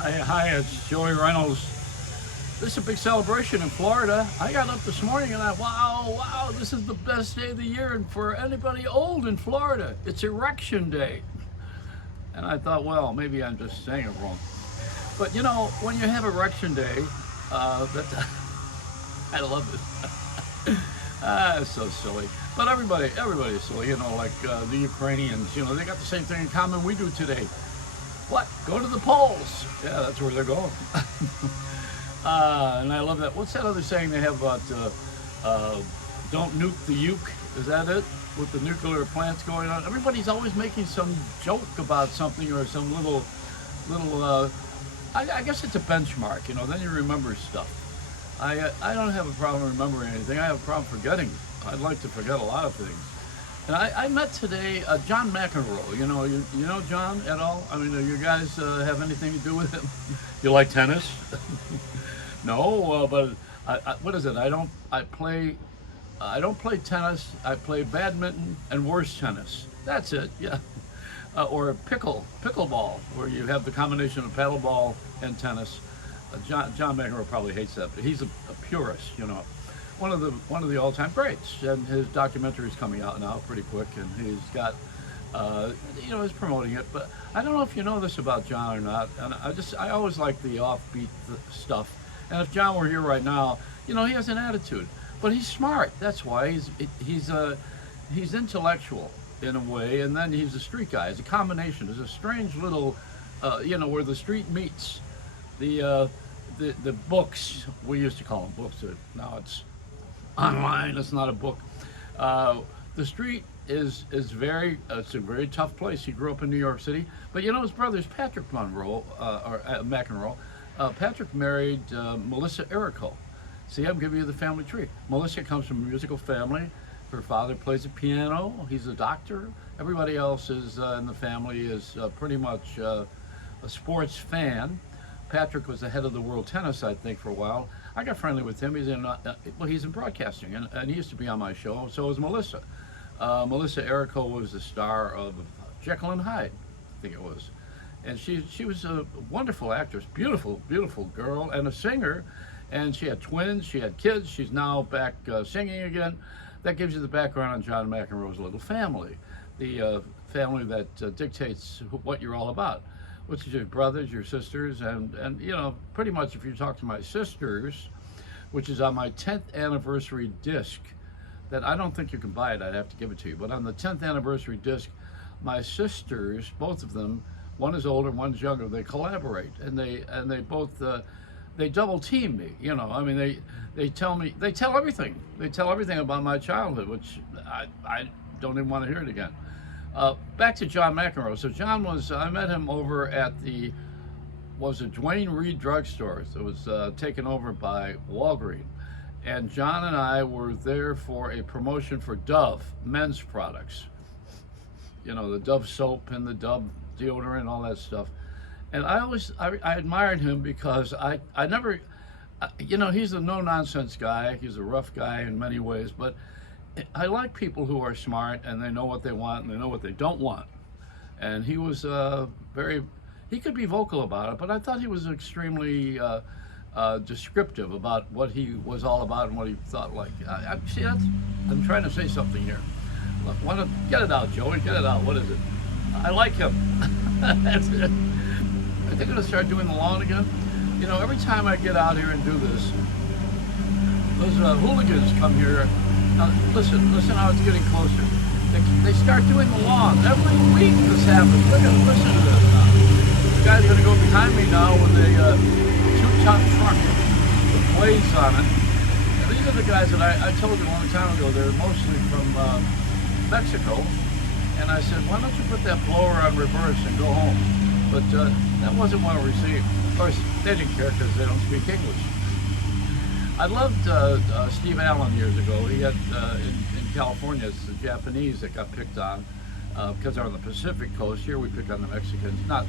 Hi, it's Joey Reynolds. This is a big celebration in Florida. I got up this morning and wow, this is the best day of the year and for anybody old in Florida. It's Erection Day. And I thought, well, maybe I'm just saying it wrong. But you know, when you have Erection Day, that I love it. It's so silly. But everybody's silly. You know, like the Ukrainians. You know, they got the same thing in common we do today. What? Go to the polls. Yeah, that's where they're going. And I love that. What's that other saying they have about don't nuke the uke? Is that it? With the nuclear plants going on? Everybody's always making some joke about something or some little I guess it's a benchmark, you know, then you remember stuff. I don't have a problem remembering anything. I have a problem forgetting. I'd like to forget a lot of things. And I met today John McEnroe. You know John at all? I mean, do you guys have anything to do with him? You like tennis? No, but what is it? I don't play tennis. I play badminton and worse tennis. That's it. Yeah. Or pickleball, where you have the combination of paddleball and tennis. John McEnroe probably hates that, but he's a purist. You know, one of the all-time greats, and his documentary is coming out now pretty quick, and he's got he's promoting it. But I don't know if you know this about John or not, and I always like the offbeat stuff. And if John were here right now, you know, he has an attitude, but he's smart. That's why he's intellectual in a way, and then he's a street guy. It's a combination. There's a strange little, where the street meets the books. We used to call them books. Now it's online. It's not a book. The street is it's a very tough place. He grew up in New York City, but you know his brother's Patrick Monroe or McEnroe. Patrick married Melissa Errico. See, I'm giving you the family tree. Melissa comes from a musical family. Her father plays the piano. He's a doctor. Everybody else is in the family is pretty much a sports fan. Patrick was the head of the world tennis, I think, for a while. I got friendly with him. He's in broadcasting, and he used to be on my show. So was Melissa. Melissa Errico was the star of Jekyll and Hyde, I think it was. And she was a wonderful actress, beautiful girl, and a singer. And she had twins, she had kids. She's now back singing again. That gives you the background on John McEnroe's little family, the family that dictates what you're all about, which is your brothers, your sisters, and you know, pretty much if you talk to my sisters, which is on my 10th anniversary disc, that I don't think you can buy it, I'd have to give it to you, but on the 10th anniversary disc, my sisters, both of them, one is older, one's younger, they collaborate, and they both they double team me. You know, I mean, they tell everything. They tell everything about my childhood, which I don't even want to hear it again. Back to John McEnroe. So John I met him over at was it Duane Reade drugstore. It was taken over by Walgreens. And John and I were there for a promotion for Dove men's products. You know, the Dove soap and the Dove deodorant and all that stuff. And I admired him because I never, you know, he's a no-nonsense guy. He's a rough guy in many ways, but I like people who are smart and they know what they want and they know what they don't want. And he was he could be vocal about it, but I thought he was extremely descriptive about what he was all about and what he thought like. See, I'm trying to say something here. Look, get it out, Joey, get it out. What is it? I like him. That's it. Are they going to start doing the lawn again? You know, every time I get out here and do this, those hooligans come here. Now, listen how it's getting closer. They start doing the lawn. Every week this happens. Listen to this now. The guy's going to go behind me now with a two-ton truck with blades on it. And these are the guys that I told you a long time ago. They're mostly from Mexico. And I said, why don't you put that blower on reverse and go home? But that wasn't well received. Of course, they didn't care because they don't speak English. I loved Steve Allen years ago. He had in California, it's the Japanese that got picked on because they're on the Pacific coast. Here we pick on the Mexicans, not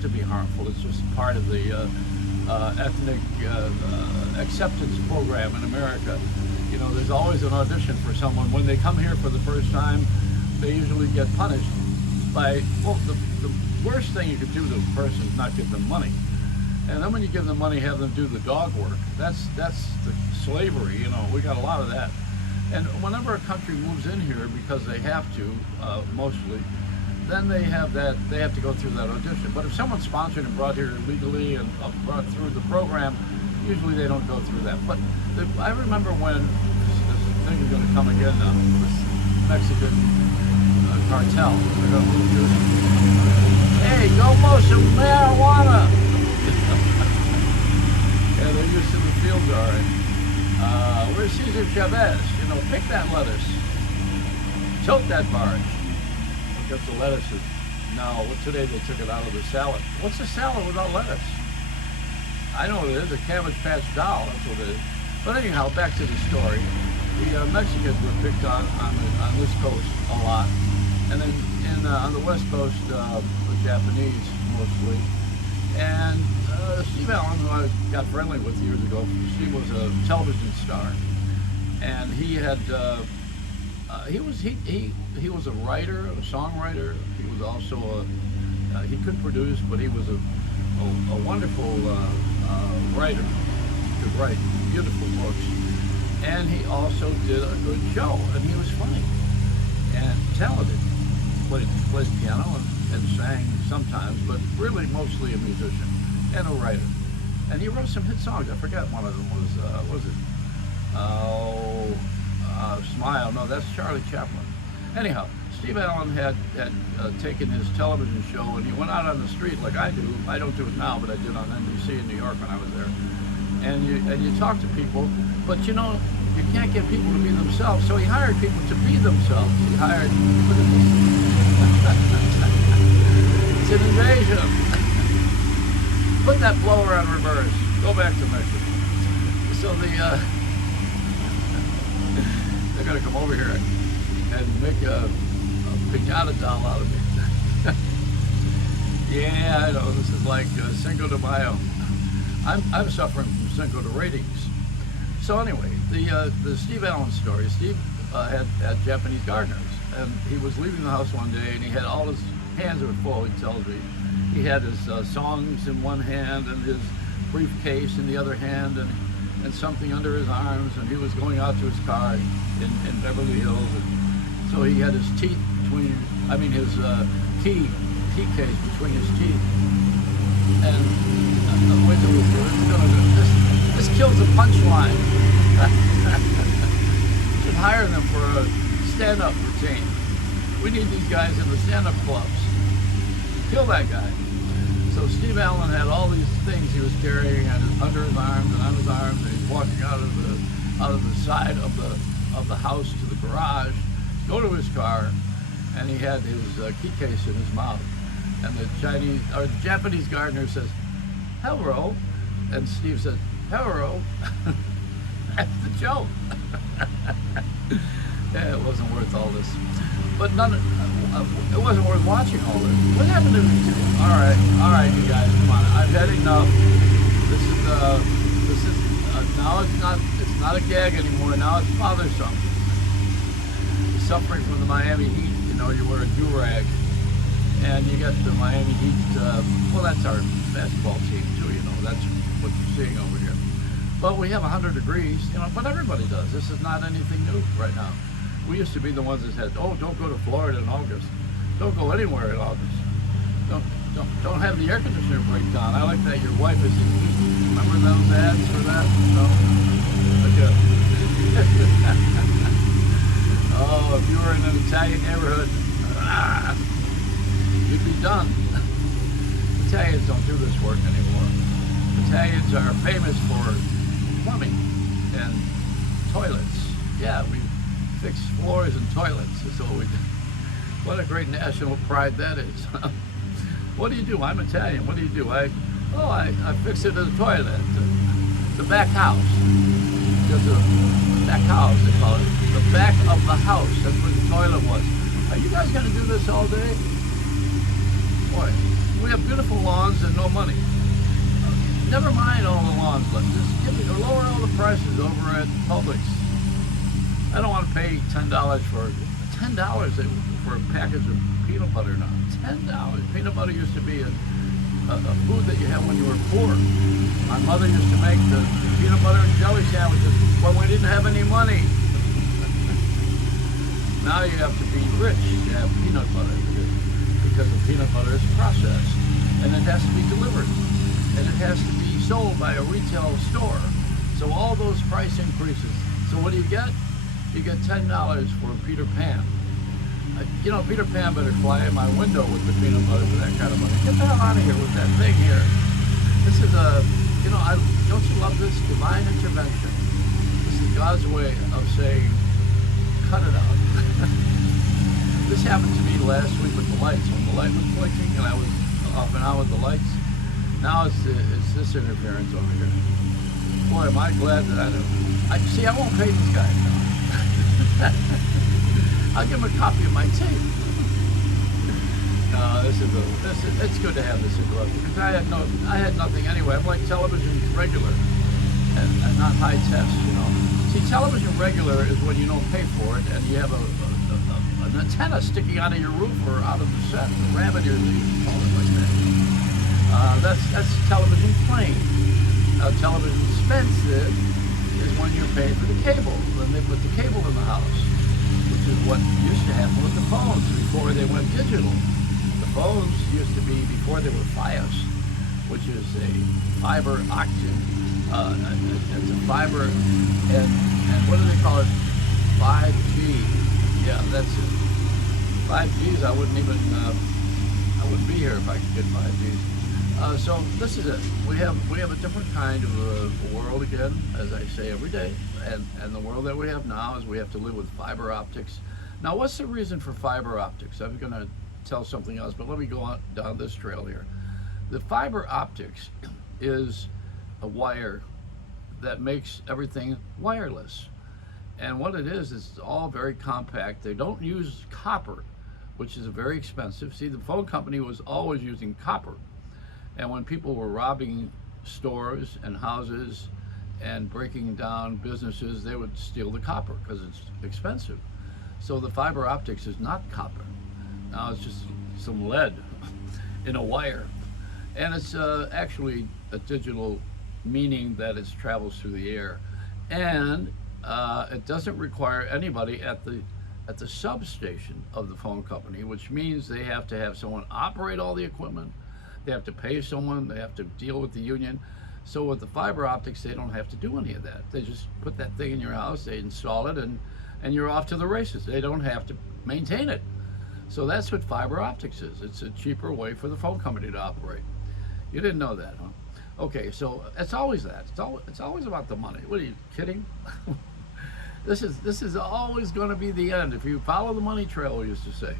to be harmful. It's just part of the ethnic acceptance program in America. You know, there's always an audition for someone. When they come here for the first time, they usually get punished by, well, the worst thing you could do to a person is not give them money. And then when you give them money, have them do the dog work. That's the slavery. We got a lot of that. And whenever a country moves in here, because they have to, mostly, then they have to go through that audition. But if someone's sponsored and brought here legally and brought through the program, usually they don't go through that. But I remember when this thing is going to come again now, this Mexican cartel. They're going to move here. Hey, go mow some marijuana. Yeah, they're used to the fields, all right. Where's Cesar Chavez? Pick that lettuce. Tote that barge. Look at the lettuces. No, today they took it out of the salad. What's a salad without lettuce? I know what it is, a Cabbage Patch doll, that's what it is. But anyhow, back to the story. The Mexicans were picked on this coast a lot. And then on the west coast, the Japanese mostly. And Steve Allen, who I got friendly with years ago, Steve was a television star. And he had, he was a writer, a songwriter. He was also he could produce, but he was a wonderful writer. He could write beautiful books. And he also did a good show, and he was funny and talented. Played piano and sang sometimes, but really mostly a musician and a writer. And he wrote some hit songs. I forgot one of them was, what was it? Smile. No, that's Charlie Chaplin. Anyhow, Steve Allen had taken his television show and he went out on the street like I do. I don't do it now, but I did on NBC in New York when I was there. And you talk to people, but you can't get people to be themselves. So he hired people to be themselves. He hired. Look at this. It's an invasion. Put that blower on reverse. Go back to Mexico. So they're going to come over here and make a piñata doll out of me. Yeah, I know. This is like Cinco de Mayo. I'm suffering from Cinco de ratings. So anyway, the Steve Allen story. Steve had Japanese gardeners, and he was leaving the house one day, and he had all his hands were full. He tells me he had his songs in one hand and his briefcase in the other hand, and something under his arms, and he was going out to his car in Beverly Hills. And so he had his teeth between, his key case between his teeth. And wait till we do this kills the punchline. Should hire them for a stand-up routine. We need these guys in the stand-up clubs. Kill that guy. So Steve Allen had all these things he was carrying under his arms and on his arms, and he's walking out of the side of the house to the garage, go to his car, and he had his key case in his mouth. And the Japanese gardener says, "Hello," and Steve said, "Hello." That's the joke. Yeah, it wasn't worth all this, but it wasn't worth watching all this. What happened to me today? All right, you guys, come on. I've had enough. This is now it's not a gag anymore. Now it's bothersome. You're suffering from the Miami Heat. You wear a do-rag, and you got the Miami Heat. Well, that's our basketball team too. That's what you're seeing over here. But we have 100 degrees. But everybody does. This is not anything new right now. We used to be the ones that said, "Oh, don't go to Florida in August. Don't go anywhere in August. Don't have the air conditioner break down." I like that your wife is in heat. Remember those ads for that? No? Okay. Oh, if you were in an Italian neighborhood, you'd be done. Italians don't do this work anymore. Italians are famous for plumbing and toilets. Yeah, we fix floors and toilets. That's all we do. What a great national pride that is. What do you do? I'm Italian. What do you do? I fix it in the toilet. The back house. Just a back house, they call it. The back of the house. That's where the toilet was. Are you guys going to do this all day? Boy, we have beautiful lawns and no money. Never mind all the lawns. Let's just lower all the prices over at Publix. I don't want to pay $10 for a package of peanut butter now. $10. Peanut butter used to be a food that you had when you were poor. My mother used to make the peanut butter and jelly sandwiches when we didn't have any money. Now you have to be rich to have peanut butter because the peanut butter is processed and it has to be delivered and it has to be sold by a retail store. So all those price increases. So what do you get? You get $10 for a Peter Pan. Peter Pan better fly in my window with the peanut butter for that kind of money. Get the hell out of here with that thing here. This is don't you love this? Divine intervention. This is God's way of saying, cut it out. This happened to me last week with the lights. When the light was blinking and I was off and on with the lights, now it's this interference over here. Boy, am I glad that I won't pay these guys now. I'll give him a copy of my tape. No, it's good to have this interruption because I had nothing anyway. I'm like television regular and not high test, See, television regular is when you don't pay for it and you have an antenna sticking out of your roof or out of the set, the rabbit ears, you call it like that. That's television plain. Television expensive is when you're paying for the cable, when they put the cable in the house, which is what used to happen with the phones before they went digital. The phones used to be before they were Fios, which is a fiber octave. It's a fiber, and what do they call it? 5G. Yeah, that's it. 5Gs. I wouldn't be here if I could get 5Gs. So this is it. We have a different kind of world again, as I say every day, and the world that we have now is we have to live with fiber optics. Now, what's the reason for fiber optics? I'm going to tell something else, but let me go on down this trail here. The fiber optics is a wire that makes everything wireless, and what it is it's all very compact. They don't use copper, which is very expensive. See, the phone company was always using copper. And when people were robbing stores and houses and breaking down businesses, they would steal the copper because it's expensive. So the fiber optics is not copper. Now it's just some lead in a wire. And it's actually a digital, meaning that it travels through the air. And it doesn't require anybody at the substation of the phone company, which means they have to have someone operate all the equipment. They have to pay someone, they have to deal with the union. So with the fiber optics, they don't have to do any of that. They just put that thing in your house, they install it, and you're off to the races. They don't have to maintain it. So that's what fiber optics is. It's a cheaper way for the phone company to operate. You didn't know that, huh? Okay, so it's always that. It's always about the money. What are you kidding? This is always going to be the end. If you follow the money trail, we used to say.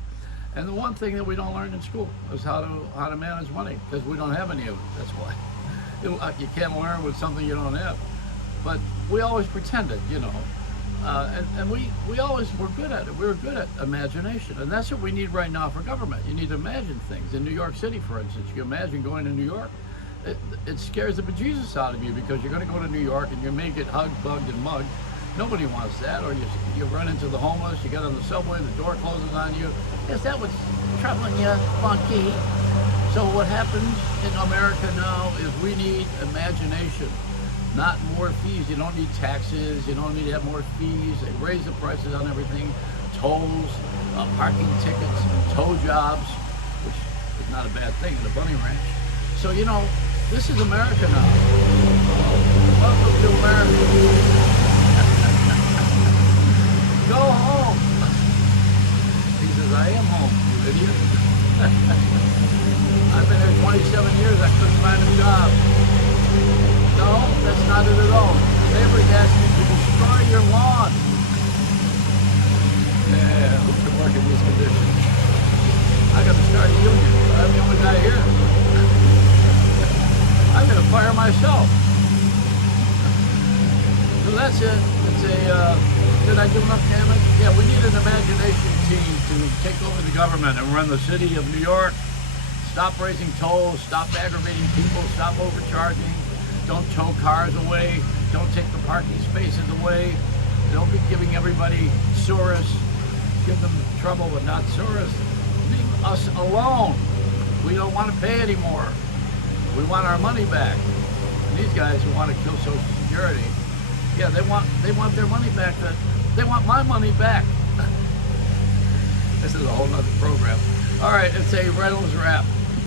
And the one thing that we don't learn in school is how to manage money, because we don't have any of it. That's why. You can't learn with something you don't have. But we always pretended, and we always were good at it. We were good at imagination, and that's what we need right now for government. You need to imagine things. In New York City, for instance, you can imagine going to New York. It scares the bejesus out of you because you're going to go to New York and you may get hugged, bugged, and mugged. Nobody wants that. Or you run into the homeless, you get on the subway, the door closes on you. Is that what's troubling you, funky? So what happens in America now is we need imagination, not more fees. You don't need taxes. You don't need to have more fees. They raise the prices on everything. Tolls, parking tickets, tow jobs, which is not a bad thing in a bunny ranch. So, this is America now. Welcome to America. Go home. He says, I am home, you idiot. I've been here 27 years, I couldn't find a job. No, that's not it at all. Neighbors asked me to destroy your lawn. Yeah, who can work in these conditions? I gotta start a union. I'm the only guy here. I'm gonna fire myself. So that's it. Did I do enough damage? Yeah, we need an imagination team to take over the government and run the city of New York. Stop raising tolls, stop aggravating people, stop overcharging. Don't tow cars away. Don't take the parking spaces away. Don't be giving everybody Soros. Give them trouble, but not Soros. Leave us alone. We don't want to pay anymore. We want our money back. And these guys who want to kill Social Security, yeah, they want their money back. They want my money back. This is a whole nother program. All right, it's a Reynolds Wrap.